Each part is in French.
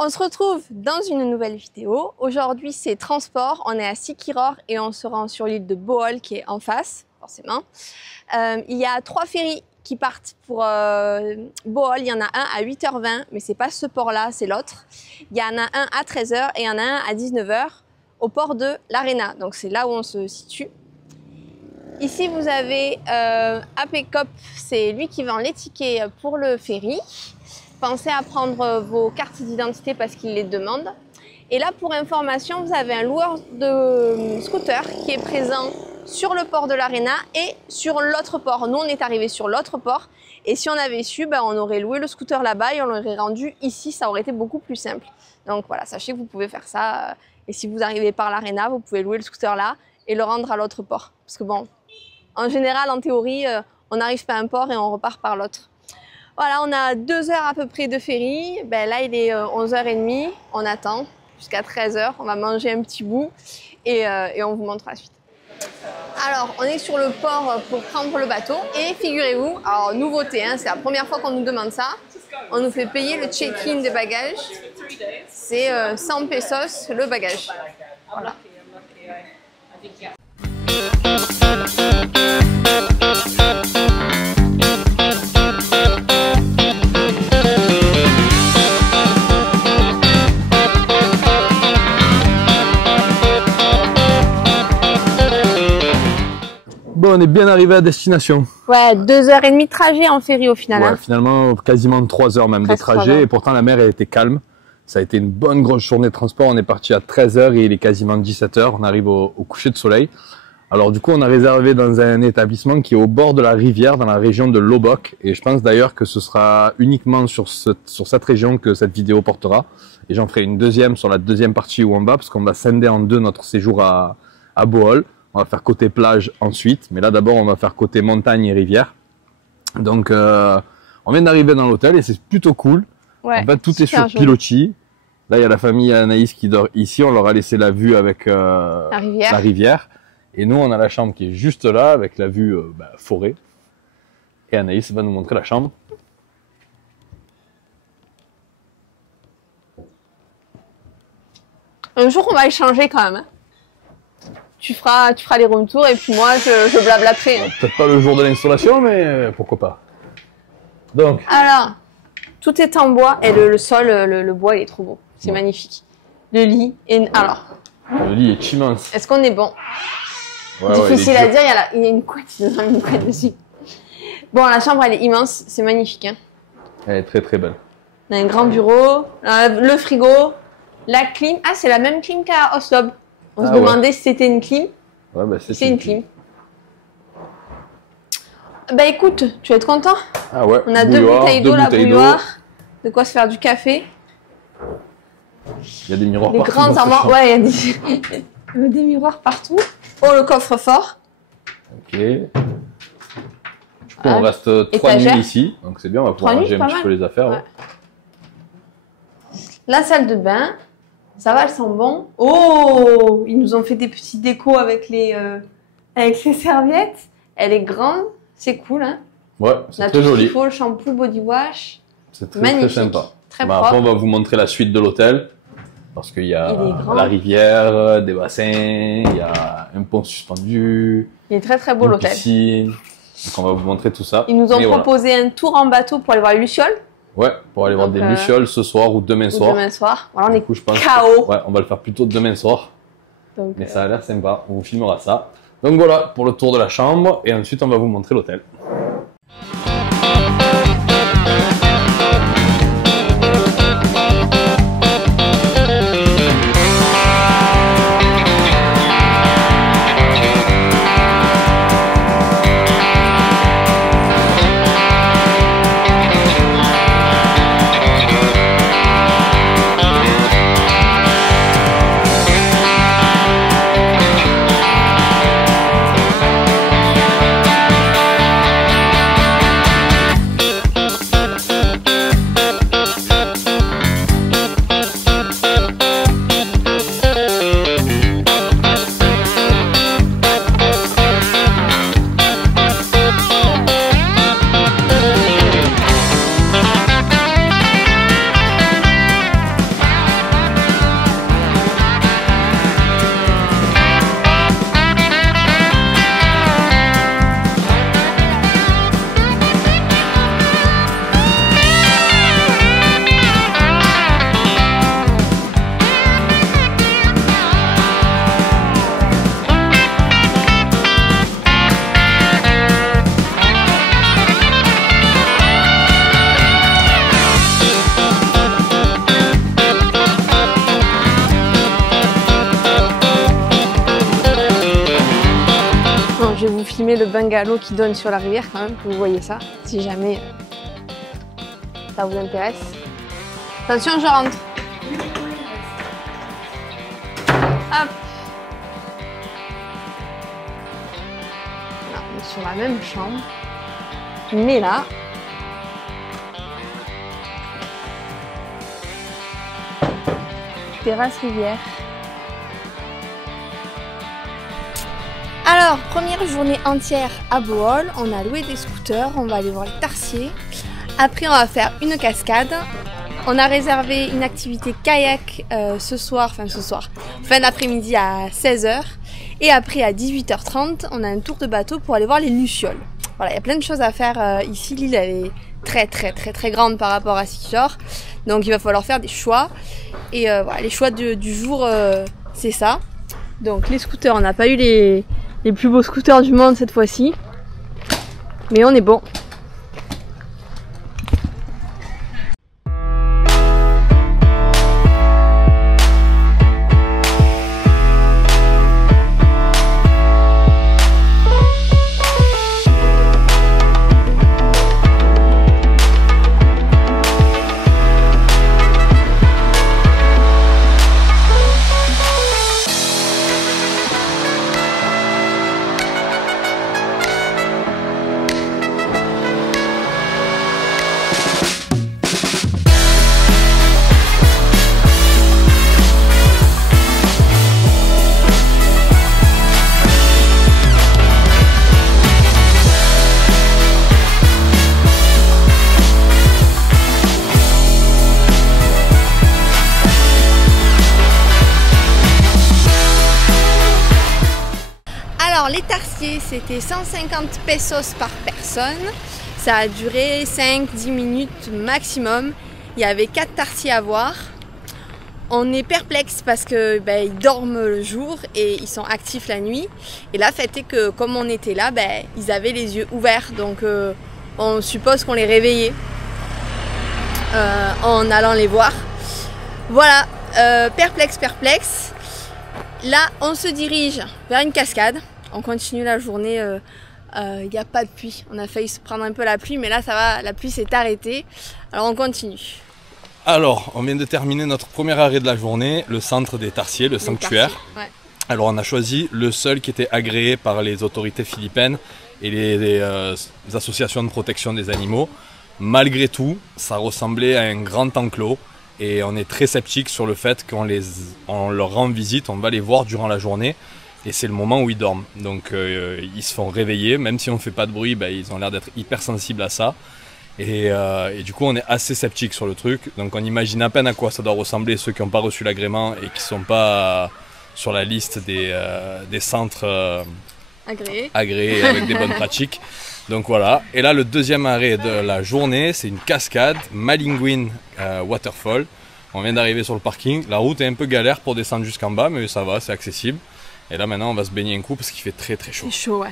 On se retrouve dans une nouvelle vidéo. Aujourd'hui, c'est transport. On est à Sikiror et on se rend sur l'île de Bohol qui est en face, forcément. Il y a 3 ferries qui partent pour Bohol. Il y en a un à 8h20, mais c'est pas ce port-là, c'est l'autre. Il y en a un à 13h et il y en a un à 19h au port de l'Arena. Donc c'est là où on se situe. Ici, vous avez APCOP, c'est lui qui vend les tickets pour le ferry. Pensez à prendre vos cartes d'identité parce qu'il les demande. Et là, pour information, vous avez un loueur de scooter qui est présent sur le port de l'Arena et sur l'autre port. Nous, on est arrivé sur l'autre port. Et si on avait su, on aurait loué le scooter là-bas et on l'aurait rendu ici. Ça aurait été beaucoup plus simple. Donc voilà, sachez que vous pouvez faire ça. Et si vous arrivez par l'Arena, vous pouvez louer le scooter là et le rendre à l'autre port. Parce que bon, en général, en théorie, on arrive par un port et on repart par l'autre. Voilà, on a 2 heures à peu près de ferry. Là, il est 11h30. On attend jusqu'à 13h. On va manger un petit bout et on vous montre la suite. Alors, on est sur le port pour prendre le bateau. Et figurez-vous, alors nouveauté, c'est la première fois qu'on nous demande ça. On nous fait payer le check-in des bagages. C'est 100 pesos le bagage. Voilà. Bon, on est bien arrivé à destination. Ouais, 2h30 de trajet en ferry au final. Ouais, finalement, quasiment 3 heures même de trajet. Et pourtant, la mer, elle était calme. Ça a été une bonne grosse journée de transport. On est parti à 13h et il est quasiment 17h. On arrive au coucher de soleil. Alors du coup, on a réservé dans un établissement qui est au bord de la rivière, dans la région de Loboc. Et je pense d'ailleurs que ce sera uniquement sur cette région que cette vidéo portera. Et j'en ferai une deuxième sur la deuxième partie où on va, parce qu'on va scinder en deux notre séjour à Bohol. On va faire côté plage ensuite, mais là d'abord on va faire côté montagne et rivière. Donc on vient d'arriver dans l'hôtel et c'est plutôt cool. Ouais, en fait tout est sur pilotis. Là il y a la famille Anaïs qui dort ici, on leur a laissé la vue avec la rivière. Et nous on a la chambre qui est juste là avec la vue forêt. Et Anaïs va nous montrer la chambre. Un jour on va échanger quand même. Tu feras les room tours et puis moi je blablaterai. Peut-être pas le jour de l'installation, mais pourquoi pas. Donc. Alors, tout est en bois et le sol, le bois il est trop beau. C'est magnifique. Le lit est... Alors. Le lit est immense. Est-ce qu'on est bon? Difficile à dire, il y a une couette, ils ont mis une couette dessus. Bon, la chambre elle est immense, c'est magnifique. Hein. Elle est très très belle. On a un grand bureau, le frigo, la clim. Ah, c'est la même clim qu'à Oslo. On se demandait si c'était une clim. Ouais, c'est une clim. Écoute, tu vas être content. Ah ouais. On a 2 bouteilles d'eau, la bouilloire. De quoi se faire du café. Il y a des miroirs partout. Les grandes armoires. Ouais, il y a des miroirs partout. Oh, le coffre-fort. Ok. Du coup, on reste 3 nuits ici. Donc c'est bien, on va pouvoir ranger un petit peu les affaires. Ouais. La salle de bain. Ça va, elles sont bon. Oh, ils nous ont fait des petits décos avec les serviettes. Elle est grande, c'est cool, hein. Ouais, c'est très joli. Il faut le shampoo, body wash. C'est très sympa. Très propre. Après, on va vous montrer la suite de l'hôtel. Parce qu'il y a la rivière, des bassins, il y a un pont suspendu. Il est très très beau l'hôtel. Piscine. Donc on va vous montrer tout ça. Ils nous ont proposé un tour en bateau pour aller voir les lucioles. Ouais, pour aller voir des lucioles ce soir ou demain soir. Demain soir. Voilà, on est KO. Ouais, on va le faire plutôt demain soir. Donc, mais ça a l'air sympa. On vous filmera ça. Donc voilà pour le tour de la chambre et ensuite on va vous montrer l'hôtel. Sinon, je vais vous filmer le bungalow qui donne sur la rivière quand même, que vous voyez ça, si jamais ça vous intéresse. Attention, je rentre. Hop. Là, on est sur la même chambre. Mais là, terrasse rivière. Alors, première journée entière à Bohol, on a loué des scooters, on va aller voir les tarsiers. Après, on va faire une cascade. On a réservé une activité kayak ce soir, fin d'après-midi à 16 h. Et après, à 18 h 30, on a un tour de bateau pour aller voir les Lucioles. Voilà, il y a plein de choses à faire ici. L'île, elle est très grande par rapport à Ski-Shore. Donc, il va falloir faire des choix. Et voilà, les choix du jour, c'est ça. Donc, les scooters, on n'a pas eu les plus beaux scooters du monde cette fois-ci. Mais on est bon. Alors les tarsiers, c'était 150 pesos par personne. Ça a duré 5-10 minutes maximum. Il y avait 4 tarsiers à voir. On est perplexe parce que ils dorment le jour et ils sont actifs la nuit. Et la fait est que comme on était là, ils avaient les yeux ouverts. Donc on suppose qu'on les réveillait en allant les voir. Voilà, perplexe. Là, on se dirige vers une cascade. On continue la journée, il n'y a pas de pluie. On a failli se prendre un peu la pluie, mais là ça va, la pluie s'est arrêtée. Alors on continue. Alors, on vient de terminer notre premier arrêt de la journée, le centre des tarsiers, le sanctuaire. Ouais. Alors on a choisi le seul qui était agréé par les autorités philippines et les associations de protection des animaux. Malgré tout, ça ressemblait à un grand enclos et on est très sceptique sur le fait qu'on leur rend visite, on va les voir durant la journée. Et c'est le moment où ils dorment, donc ils se font réveiller, même si on ne fait pas de bruit, ils ont l'air d'être hyper sensibles à ça. Et du coup on est assez sceptique sur le truc, donc on imagine à peine à quoi ça doit ressembler ceux qui n'ont pas reçu l'agrément et qui ne sont pas sur la liste des centres agréés avec des bonnes pratiques. Donc voilà, et là le deuxième arrêt de la journée, c'est une cascade, Malinguin Waterfall. On vient d'arriver sur le parking, la route est un peu galère pour descendre jusqu'en bas, mais ça va, c'est accessible. Et là maintenant on va se baigner un coup parce qu'il fait très chaud. C'est chaud, ouais.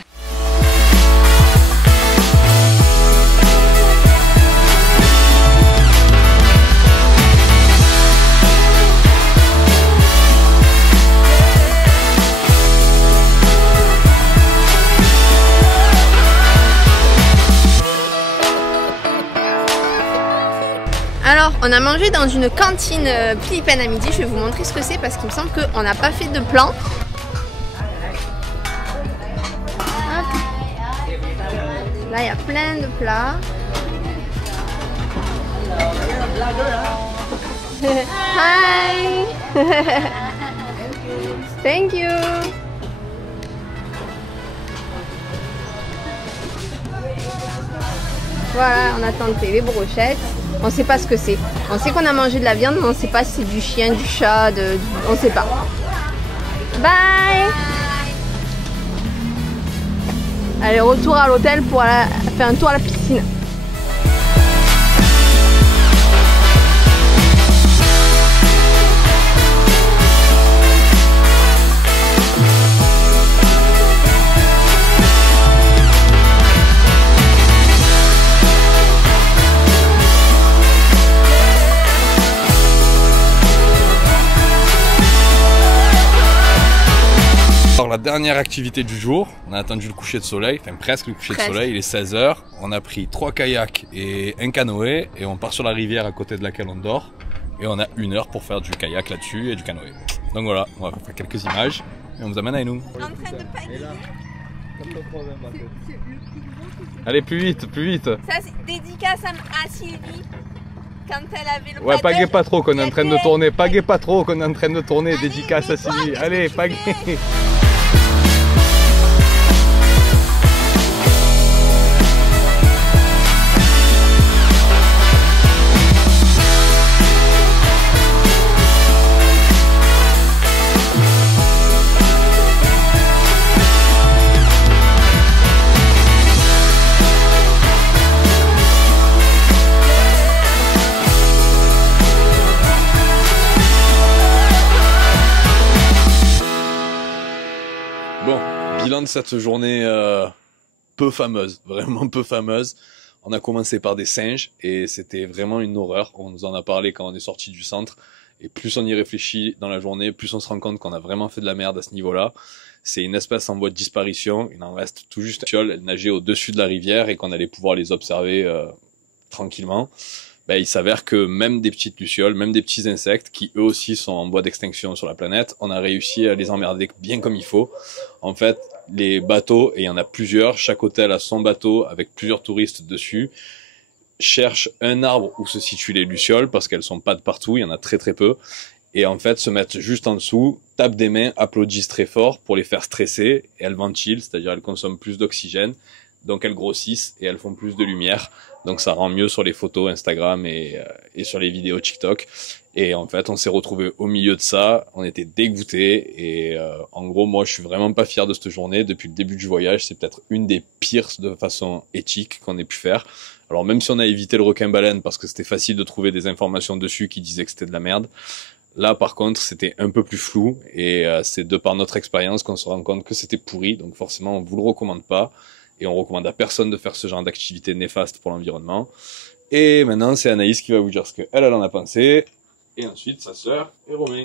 Alors, on a mangé dans une cantine philippine à midi. Je vais vous montrer ce que c'est parce qu'il me semble qu'on n'a pas fait de plan. Là, il y a plein de plats. Hi! Thank you! Voilà, on a tenté les brochettes. On sait pas ce que c'est. On sait qu'on a mangé de la viande, mais on sait pas si c'est du chien, du chat, on sait pas. Bye! Allez, retour à l'hôtel pour faire un tour à la piscine. Alors la dernière activité du jour. On a attendu le coucher de soleil, enfin presque le coucher de soleil, il est 16 h. On a pris 3 kayaks et un canoë et on part sur la rivière à côté de laquelle on dort. Et on a 1 heure pour faire du kayak là-dessus et du canoë. Donc voilà, on va faire quelques images et on vous amène avec nous. En train de paniquer. Allez, plus vite, plus vite. Ça, c'est dédicace à Sylvie. Quand elle avait le Ouais, pagaie pas trop qu'on est en train de tourner. Pagaie pas trop qu'on est en train de tourner. Allez, dédicace à Sylvie. Allez, pagaie. Bon, bilan de cette journée peu fameuse, vraiment peu fameuse. On a commencé par des singes et c'était vraiment une horreur. On nous en a parlé quand on est sorti du centre. Et plus on y réfléchit dans la journée, plus on se rend compte qu'on a vraiment fait de la merde à ce niveau-là. C'est une espèce en voie de disparition. Il en reste tout juste une fiole. Elle nageait au-dessus de la rivière et qu'on allait pouvoir les observer tranquillement. Ben, il s'avère que même des petites lucioles, même des petits insectes qui eux aussi sont en voie d'extinction sur la planète, on a réussi à les emmerder bien comme il faut. En fait, les bateaux, et il y en a plusieurs, chaque hôtel a son bateau avec plusieurs touristes dessus, cherchent un arbre où se situent les lucioles parce qu'elles sont pas de partout, il y en a très très peu. Et en fait, se mettent juste en dessous, tapent des mains, applaudissent très fort pour les faire stresser et elles ventilent, c'est-à-dire elles consomment plus d'oxygène. Donc elles grossissent et elles font plus de lumière. Donc ça rend mieux sur les photos Instagram et sur les vidéos TikTok. Et en fait, on s'est retrouvé au milieu de ça. On était dégoûtés. Et en gros, moi, je suis vraiment pas fier de cette journée. Depuis le début du voyage, c'est peut-être une des pires de façon éthique qu'on ait pu faire. Alors même si on a évité le requin-baleine parce que c'était facile de trouver des informations dessus qui disaient que c'était de la merde, là, par contre, c'était un peu plus flou. Et c'est de par notre expérience qu'on se rend compte que c'était pourri. Donc forcément, on vous le recommande pas. Et on recommande à personne de faire ce genre d'activité néfaste pour l'environnement. Et maintenant, c'est Anaïs qui va vous dire ce qu'elle en a pensé. Et ensuite, sa sœur et Romain.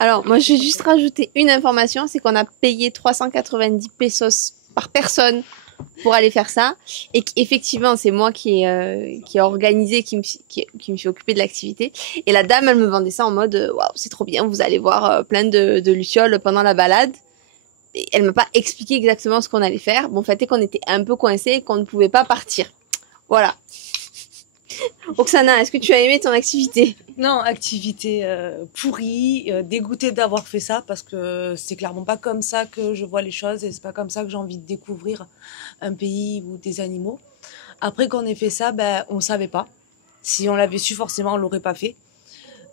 Alors, moi, je vais juste rajouter une information, c'est qu'on a payé 390 pesos par personne pour aller faire ça. Et qu'effectivement, c'est moi qui ai organisé, qui me suis occupée de l'activité. Et la dame, elle me vendait ça en mode, waouh, c'est trop bien, vous allez voir plein de lucioles pendant la balade. Et elle m'a pas expliqué exactement ce qu'on allait faire. Bon, le fait est qu'on était un peu coincés et qu'on ne pouvait pas partir. Voilà. Oksana, est-ce que tu as aimé ton activité? Non, activité pourrie, dégoûtée d'avoir fait ça parce que c'est clairement pas comme ça que je vois les choses et c'est pas comme ça que j'ai envie de découvrir un pays ou des animaux. Après qu'on ait fait ça, ben on savait pas. Si on l'avait su, forcément, on l'aurait pas fait.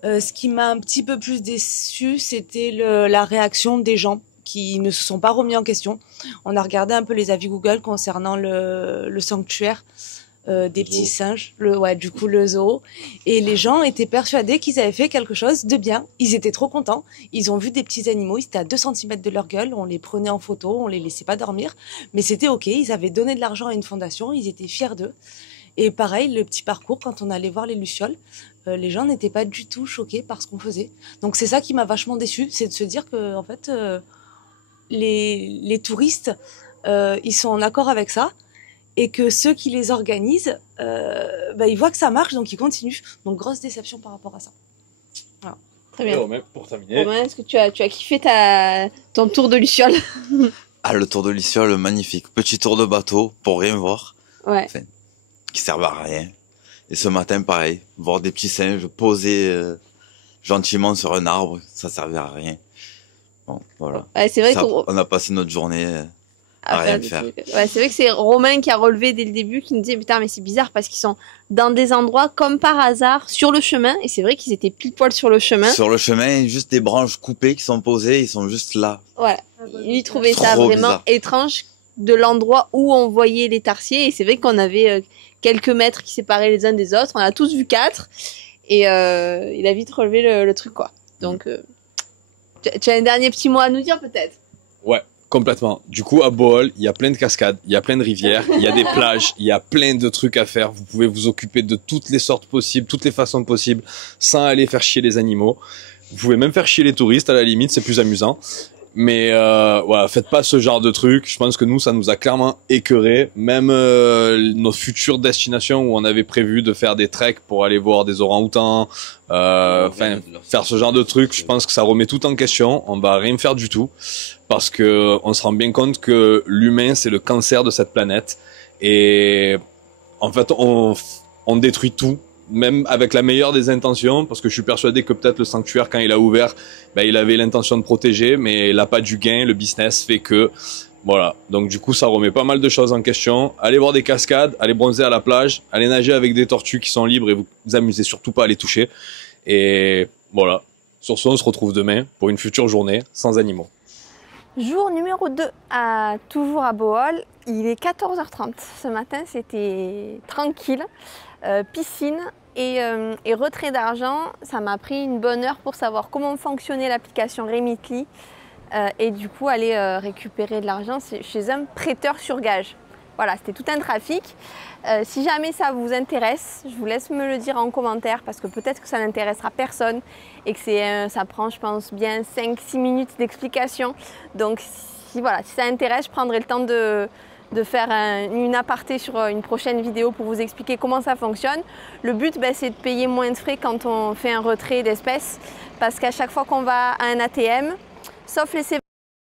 Ce qui m'a un petit peu plus déçue, c'était la réaction des gens qui ne se sont pas remis en question. On a regardé un peu les avis Google concernant le sanctuaire des petits singes, le zoo. Et les gens étaient persuadés qu'ils avaient fait quelque chose de bien. Ils étaient trop contents. Ils ont vu des petits animaux, ils étaient à 2 cm de leur gueule, on les prenait en photo, on les laissait pas dormir. Mais c'était ok, ils avaient donné de l'argent à une fondation, ils étaient fiers d'eux. Et pareil, le petit parcours, quand on allait voir les lucioles, les gens n'étaient pas du tout choqués par ce qu'on faisait. Donc c'est ça qui m'a vachement déçue, c'est de se dire que en fait, les touristes, ils sont en accord avec ça. Et que ceux qui les organisent, ils voient que ça marche, donc ils continuent. Donc grosse déception par rapport à ça. Voilà. Très bien. Romain, pour terminer. Romain, est-ce que tu as kiffé ton tour de Luciole? Ah, le tour de Luciole, magnifique. Petit tour de bateau pour rien voir. Ouais. Enfin, qui servent à rien. Et ce matin, pareil, voir des petits singes posés gentiment sur un arbre, ça servait à rien. Bon, voilà. Ouais, c'est vrai on a passé notre journée à rien faire. Ouais, c'est vrai que c'est Romain qui a relevé dès le début, qui nous disait putain mais c'est bizarre parce qu'ils sont dans des endroits comme par hasard sur le chemin, et c'est vrai qu'ils étaient pile poil sur le chemin. Sur le chemin, juste des branches coupées qui sont posées, ils sont juste là. Voilà. Lui trouvait ça vraiment bizarre. Étrange de l'endroit où on voyait les tarsiers, et c'est vrai qu'on avait quelques mètres qui séparaient les uns des autres, on a tous vu 4, et il a vite relevé le truc quoi. Donc tu as un dernier petit mot à nous dire peut-être? Ouais. Complètement. Du coup, à Bohol, il y a plein de cascades, il y a plein de rivières, il y a des plages, il y a plein de trucs à faire. Vous pouvez vous occuper de toutes les sortes possibles, toutes les façons possibles, sans aller faire chier les animaux. Vous pouvez même faire chier les touristes, à la limite, c'est plus amusant. Mais voilà, faites pas ce genre de truc. Je pense que nous, ça nous a clairement écœuré. Même nos futures destinations où on avait prévu de faire des treks pour aller voir des orang-outans, enfin faire ce genre de truc, je pense que ça remet tout en question. On va rien faire du tout parce que on se rend bien compte que l'humain, c'est le cancer de cette planète. Et en fait, on détruit tout. Même avec la meilleure des intentions, parce que je suis persuadé que peut-être le sanctuaire, quand il a ouvert, ben, il avait l'intention de protéger, mais l'appât du gain, le business fait que, voilà. Donc du coup, ça remet pas mal de choses en question. Allez voir des cascades, allez bronzer à la plage, allez nager avec des tortues qui sont libres et vous amusez surtout pas à les toucher. Et voilà. Sur ce, on se retrouve demain pour une future journée sans animaux. Jour numéro 2, toujours à Bohol. Il est 14h30. Ce matin, c'était tranquille. Piscine et retrait d'argent. Ça m'a pris une bonne heure pour savoir comment fonctionnait l'application Remitly et du coup aller récupérer de l'argent chez un prêteur sur gage. Voilà, c'était tout un trafic. Si jamais ça vous intéresse, je vous laisse me le dire en commentaire parce que peut-être que ça n'intéressera personne et que ça prend, je pense, bien 5-6 minutes d'explication. Donc si ça intéresse, je prendrai le temps de faire une aparté sur une prochaine vidéo pour vous expliquer comment ça fonctionne. Le but, c'est de payer moins de frais quand on fait un retrait d'espèces parce qu'à chaque fois qu'on va à un ATM, sauf les CVM,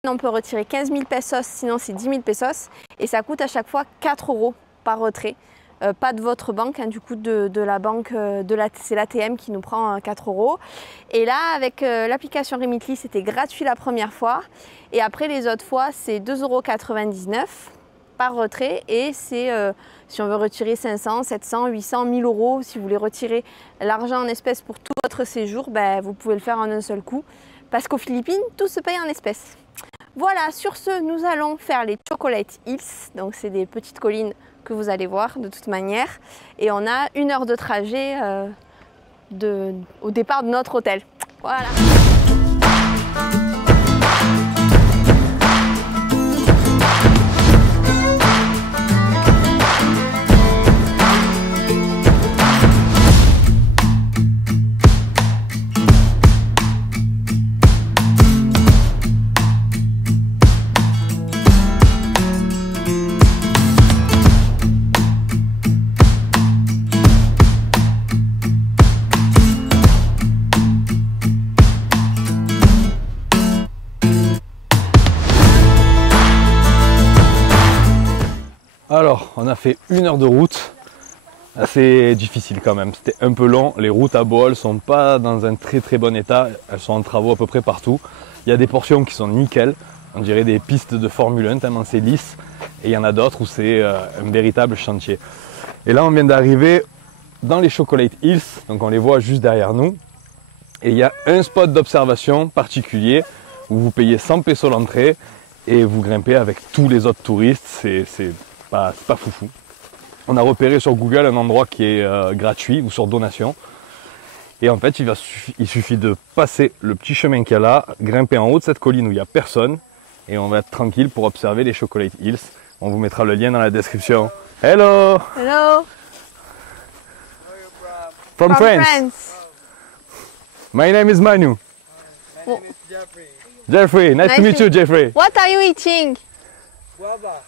on peut retirer 15 000 pesos, sinon c'est 10 000 pesos et ça coûte à chaque fois 4 € par retrait. Pas de votre banque, du coup de la banque, c'est l'ATM qui nous prend 4 €. Et là, avec l'application Remitly, c'était gratuit la première fois et après les autres fois, c'est 2,99 € par retrait et c'est si on veut retirer 500, 700, 800, 1000 €, si vous voulez retirer l'argent en espèces pour tout votre séjour, vous pouvez le faire en un seul coup parce qu'aux Philippines, tout se paye en espèces. Voilà, sur ce, nous allons faire les Chocolate Hills, donc c'est des petites collines que vous allez voir de toute manière et on a 1 heure de trajet au départ de notre hôtel. Voilà. Alors, on a fait 1 heure de route, assez difficile quand même, c'était un peu long. Les routes à Bohol sont pas dans un très bon état, elles sont en travaux à peu près partout. Il y a des portions qui sont nickel, on dirait des pistes de Formule 1 tellement c'est lisse, et il y en a d'autres où c'est un véritable chantier. Et là on vient d'arriver dans les Chocolate Hills, donc on les voit juste derrière nous, et il y a un spot d'observation particulier où vous payez 100 pesos l'entrée et vous grimpez avec tous les autres touristes, c'est pas foufou. On a repéré sur Google un endroit qui est gratuit ou sur donation. Et en fait, il suffit de passer le petit chemin qu'il y a là, grimper en haut de cette colline où il n'y a personne. Et on va être tranquille pour observer les Chocolate Hills. On vous mettra le lien dans la description. Hello! Hello! From France. My name is Manu. My name is Jeffrey. Jeffrey, nice to meet you, Jeffrey. What are you eating? Guava.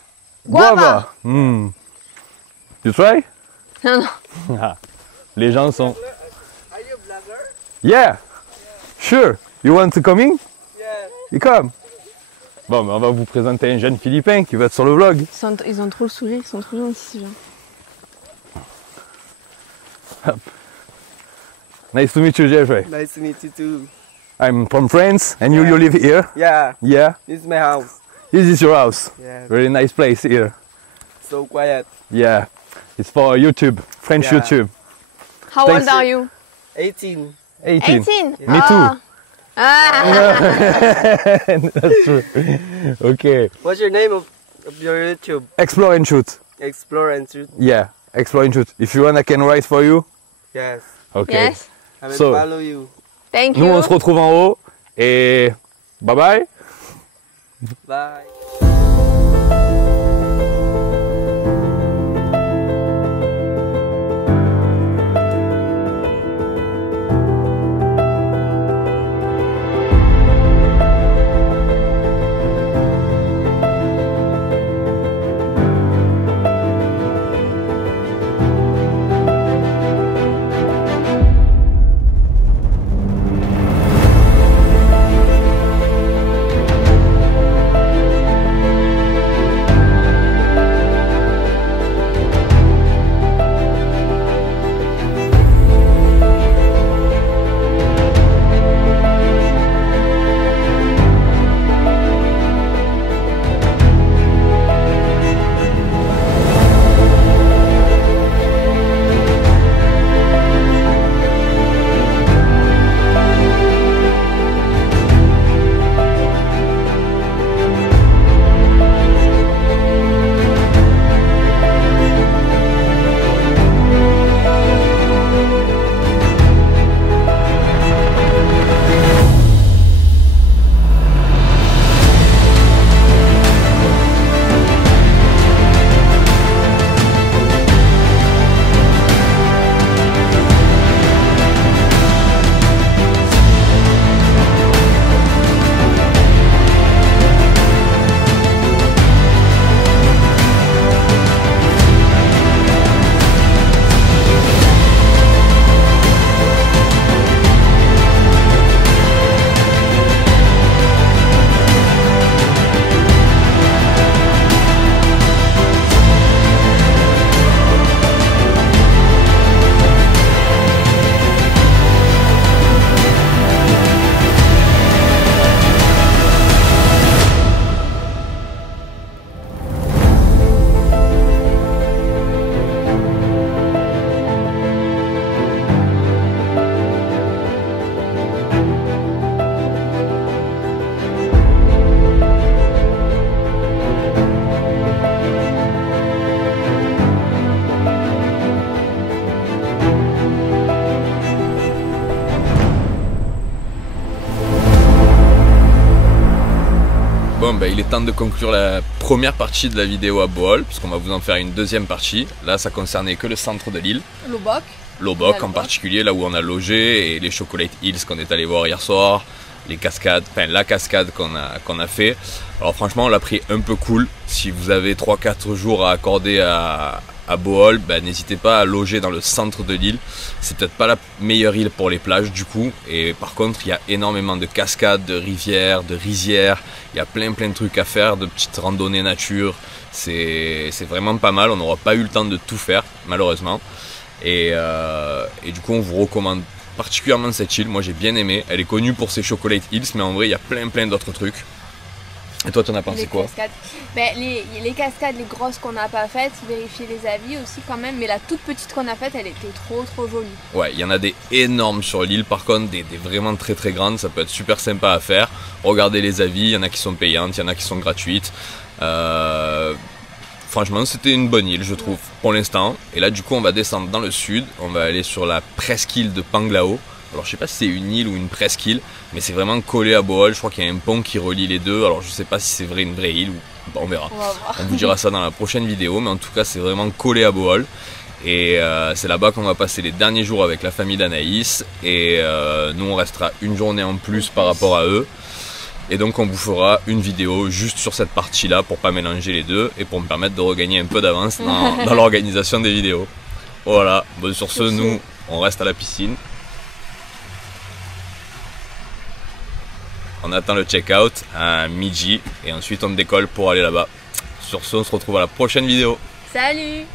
Guava. Mm. You try? Non. Les gens sont... Are you a blogger? Yeah. Sure. You want to come in? Yeah. You come. Bon, on va vous présenter un jeune Philippin qui va être sur le vlog. Ils ont trop le sourire, ils sont trop gentils ces gens. Nice to meet you, Jeffrey. Nice to meet you too. I'm from France, and you live here? Yeah. Yeah. This is my house. This is your house. Yeah. Very nice place here. So quiet. Yeah. It's for YouTube, French Yeah. YouTube. How Thanks. old are you? 18. 18. 18? Me too. Ah. That's true. Okay. What's your name of your YouTube? Explore and shoot. Explore and shoot. Yeah. Explore and shoot. If you want, I can write for you. Yes. Okay. Yes. I will So- follow you. Thank Nous, you. on se retrouve en haut. Et bye bye. Bye. bah, il est temps de conclure la première partie de la vidéo à Bohol, puisqu'on va vous en faire une deuxième partie. Là, ça concernait que le centre de l'île. Lobok. Lobok en particulier, là où on a logé, et les Chocolate Hills qu'on est allé voir hier soir, les cascades, enfin la cascade qu'on a fait. Alors franchement, on l'a pris un peu cool. Si vous avez 3-4 jours à accorder à Bohol, bah, n'hésitez pas à loger dans le centre de l'île. C'est peut-être pas la meilleure île pour les plages du coup, et par contre il y a énormément de cascades, de rivières, de rizières, il y a plein de trucs à faire, de petites randonnées nature. C'est vraiment pas mal, on n'aura pas eu le temps de tout faire malheureusement. Et du coup on vous recommande particulièrement cette île, moi j'ai bien aimé. Elle est connue pour ses Chocolate Hills, mais en vrai il y a plein d'autres trucs. Et toi, tu en as pensé quoi? Ben, les cascades, les grosses qu'on n'a pas faites, vérifier les avis aussi quand même, mais la toute petite qu'on a faite, elle était trop jolie. Ouais, il y en a des énormes sur l'île, par contre, des vraiment très grandes, ça peut être super sympa à faire. Regardez les avis, il y en a qui sont payantes, il y en a qui sont gratuites. Franchement, c'était une bonne île, je trouve, pour l'instant. Et là, du coup, on va descendre dans le sud, on va aller sur la presqu'île de Panglao. Alors je sais pas si c'est une île ou une presqu'île, mais c'est vraiment collé à Bohol. Je crois qu'il y a un pont qui relie les deux. Alors je sais pas si c'est une vraie île ou on verra. On vous dira ça dans la prochaine vidéo, mais en tout cas c'est vraiment collé à Bohol. Et c'est là-bas qu'on va passer les derniers jours avec la famille d'Anaïs. Et nous on restera une journée en plus par rapport à eux. Et donc on vous fera une vidéo juste sur cette partie-là pour pas mélanger les deux et pour me permettre de regagner un peu d'avance dans l'organisation des vidéos. Voilà, bon, sur ce, nous on reste à la piscine. On attend le check-out à midi et ensuite on décolle pour aller là-bas. Sur ce, on se retrouve à la prochaine vidéo. Salut!